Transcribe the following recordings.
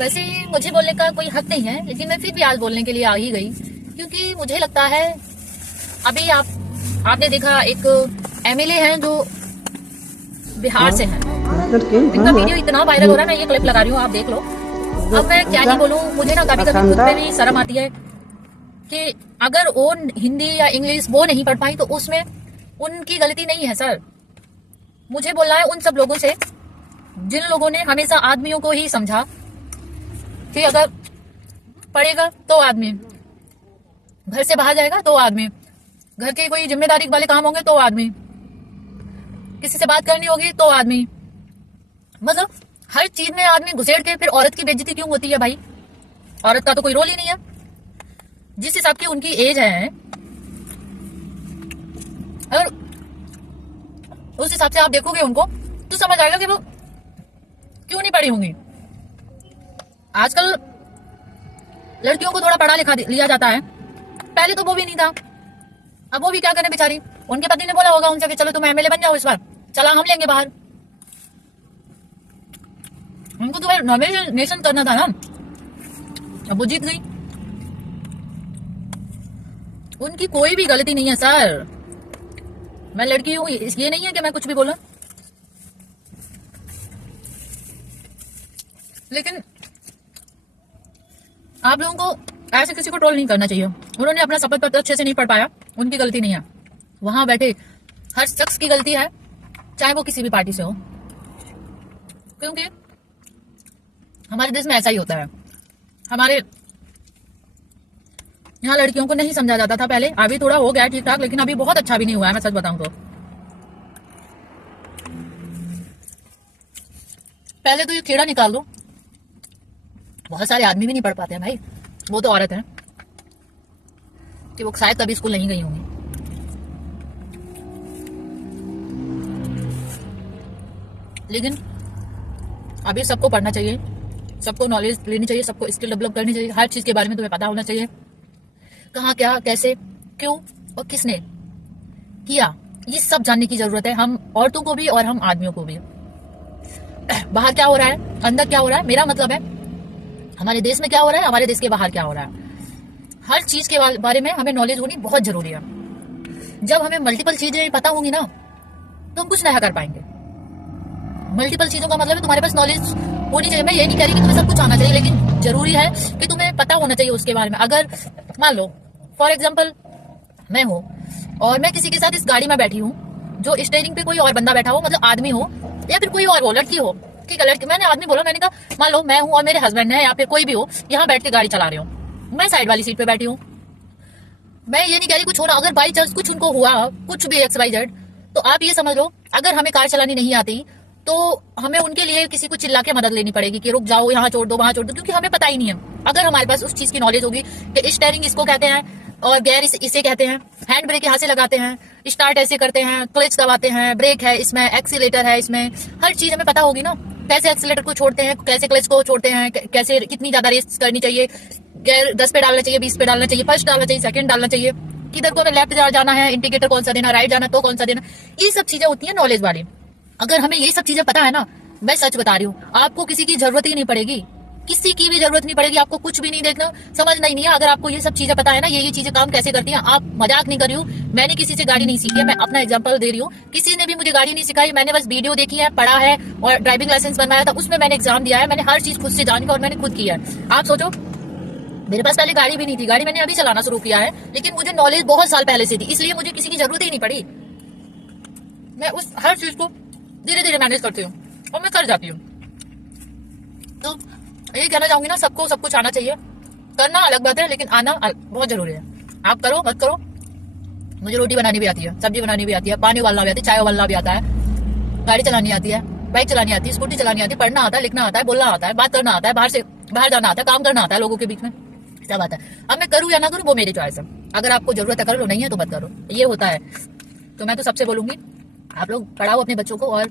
वैसे मुझे बोलने का कोई हक नहीं है, लेकिन मैं फिर भी आज बोलने के लिए आ ही गई, क्योंकि मुझे लगता है अभी आपने देखा एक एमएलए हैं जो बिहार से हैं, इनका वीडियो इतना वायरल हो रहा है, मैं ये क्लिप लगा रही हूँ, आप देख लो। अब मैं क्या ही बोलूँ, मुझे ना कभी कभी खुद पे भी शर्म आती है कि अगर वो हिंदी या इंग्लिश वो नहीं पढ़ पाई तो उसमें उनकी गलती नहीं है सर। मुझे बोलना है उन सब लोगों से जिन लोगों ने हमेशा आदमियों को ही समझा कि अगर पढ़ेगा तो आदमी, घर से बाहर जाएगा तो आदमी, घर के कोई जिम्मेदारी वाले काम होंगे तो आदमी, किसी से बात करनी होगी तो आदमी, मतलब हर चीज में आदमी घुसेड़ के फिर औरत की बेइज्जती क्यों होती है भाई? औरत का तो कोई रोल ही नहीं है। जिस हिसाब की उनकी एज है, अगर उस हिसाब से आप देखोगे उनको तो समझ आएगा कि वो क्यों नहीं पढ़ी होंगी। आजकल लड़कियों को थोड़ा पढ़ा लिखा लिया जाता है, पहले तो वो भी नहीं था। अब वो भी क्या करें बेचारी, उनके पति ने बोला होगा उनसे कि चलो तुम एमएलए बन जाओ, इस बार चला हम लेंगे बाहर। उनको तो नॉमिनेशन करना था ना, अब वो जीत गई। उनकी कोई भी गलती नहीं है सर। मैं लड़की हूं, ये नहीं है कि मैं कुछ भी बोलूं, लेकिन आप लोगों को ऐसे किसी को ट्रोल नहीं करना चाहिए। उन्होंने अपना शपथ पत्र अच्छे से नहीं पढ़ पाया, उनकी गलती नहीं है। वहां बैठे हर शख्स की गलती है, चाहे वो किसी भी पार्टी से हो, क्योंकि हमारे देश में ऐसा ही होता है। हमारे यहाँ लड़कियों को नहीं समझा जाता था पहले, अभी थोड़ा हो गया ठीक ठाक, लेकिन अभी बहुत अच्छा भी नहीं हुआ है, मैं सच बताऊं तो। पहले तो ये कीड़ा निकाल दो, बहुत सारे आदमी भी नहीं पढ़ पाते हैं भाई, वो तो औरत है कि वो शायद कभी स्कूल नहीं गई होंगी। लेकिन अभी सबको पढ़ना चाहिए, सबको नॉलेज लेनी चाहिए, सबको स्किल डेवलप करनी चाहिए, हर चीज के बारे में तुम्हें पता होना चाहिए, कहाँ क्या कैसे क्यों और किसने किया, ये सब जानने की जरूरत है, हम औरतों को भी और हम आदमियों को भी। बाहर क्या हो रहा है, अंदर क्या हो रहा है, मेरा मतलब है हमारे देश में क्या हो रहा है, हमारे देश के बाहर क्या हो रहा है, हर चीज के बारे में हमें नॉलेज होनी बहुत जरूरी है। जब हमें मल्टीपल चीजें पता होंगी ना तो हम कुछ नया कर पाएंगे। मल्टीपल चीजों का मतलब है तुम्हारे पास नॉलेज होनी चाहिए। मैं ये नहीं कह रही कि तुम्हें सब कुछ आना चाहिए, लेकिन जरूरी है कि तुम्हें पता होना चाहिए उसके बारे में। अगर मान लो फॉर एग्जाम्पल मैं हूँ और मैं किसी के साथ इस गाड़ी में बैठी हूँ, जो स्टीयरिंग पे कोई और बंदा बैठा हो, मतलब आदमी हो या फिर कोई और हो, लड़की हो, ठीक है लड़की, मैंने आदमी बोला, मैंने कहा मान लो मैं हूँ और मेरे हस्बैंड है या फिर कोई भी हो, यहाँ बैठ के गाड़ी चला रहे हो, मैं साइड वाली सीट पे बैठी हूँ। मैं ये नहीं कह रही कुछ होना, अगर बाई चांस कुछ उनको हुआ, कुछ भी XYZ, तो आप ये समझ लो अगर हमें कार चलानी नहीं आती तो हमें उनके लिए किसी को चिल्ला के मदद लेनी पड़ेगी कि रुक जाओ, यहाँ छोड़ दो, वहां छोड़ दो, क्योंकि हमें पता ही नहीं है। अगर हमारे पास उस चीज की नॉलेज होगी कि स्टीयरिंग इसको कहते हैं और गियर इसे कहते हैं, हैंड ब्रेक यहाँ से लगाते हैं, स्टार्ट ऐसे करते हैं, क्लच दबाते हैं, ब्रेक है इसमें, एक्सीलेटर है इसमें, हर चीज हमें पता होगी ना, कैसे एक्सीलेटर को छोड़ते हैं, कैसे क्लच को छोड़ते हैं, कैसे कितनी ज्यादा रेस करनी चाहिए, गियर 10 पे डालना चाहिए, 20 पे डालना चाहिए, फर्स्ट डालना चाहिए, सेकंड डालना चाहिए, किधर को हमें लेफ्ट जाना है, इंडिकेटर कौन सा देना, राइट जाना तो कौन सा देना, ये सब चीजें होती है नॉलेज वाली। अगर हमें ये सब चीजें पता है ना, मैं सच बता रही हूँ, आपको किसी की जरूरत ही नहीं पड़ेगी, किसी की भी जरूरत नहीं पड़ेगी, आपको कुछ भी नहीं देखना, समझना ही नहीं है। अगर आपको ये सब चीजें पता है ना, ये चीजें काम कैसे करती हैं, आप मजाक नहीं कर रही हूँ, मैंने किसी से गाड़ी नहीं सीखी है, मैं अपना एग्जांपल दे रही हूँ, किसी ने भी मुझे गाड़ी नहीं सिखाई, मैंने बस वीडियो देखी है, पढ़ा है और ड्राइविंग लाइसेंस बनवाया था, उसमें मैंने एग्जाम दिया है, मैंने हर चीज खुद से जानी और मैंने खुद किया है। आप सोचो मेरे पास पहले गाड़ी भी नहीं थी, गाड़ी मैंने अभी चलाना शुरू किया है, लेकिन मुझे नॉलेज बहुत साल पहले से थी, इसलिए मुझे किसी की जरूरत ही नहीं पड़ी। मैं उस हर चीज को धीरे धीरे मैनेज करती हूँ और मैं कर जाती हूँ। तो यही कहना चाहूंगी ना, सबको सब कुछ आना चाहिए, करना अलग बात है, लेकिन आना बहुत जरूरी है। आप करो मत करो, मुझे रोटी बनानी भी आती है, सब्जी बनानी भी आती है, पानी उबालना भी आती है, चाय उबालना भी आता है, गाड़ी चलानी आती है, बाइक चलानी आती है, स्कूटी चलानी आती है, पढ़ना आता है, लिखना आता है, बोलना आता है, बात करना आता है, बाहर जाना आता है, काम करना आता है लोगों के बीच में, सब आता है। अब मैं करूँ या ना करूँ वो मेरी चॉइस है, अगर आपको जरूरत है करो, नहीं है तो मत करो, ये होता है। तो मैं तो सबसे बोलूंगी आप लोग पढ़ाओ अपने बच्चों को और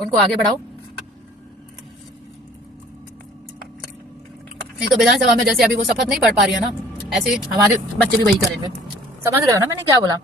उनको आगे बढ़ाओ, नहीं तो विधानसभा में जैसे अभी वो शपथ नहीं पढ़ पा रही है ना, ऐसे हमारे बच्चे भी वही करेंगे। समझ रहे हो ना मैंने क्या बोला?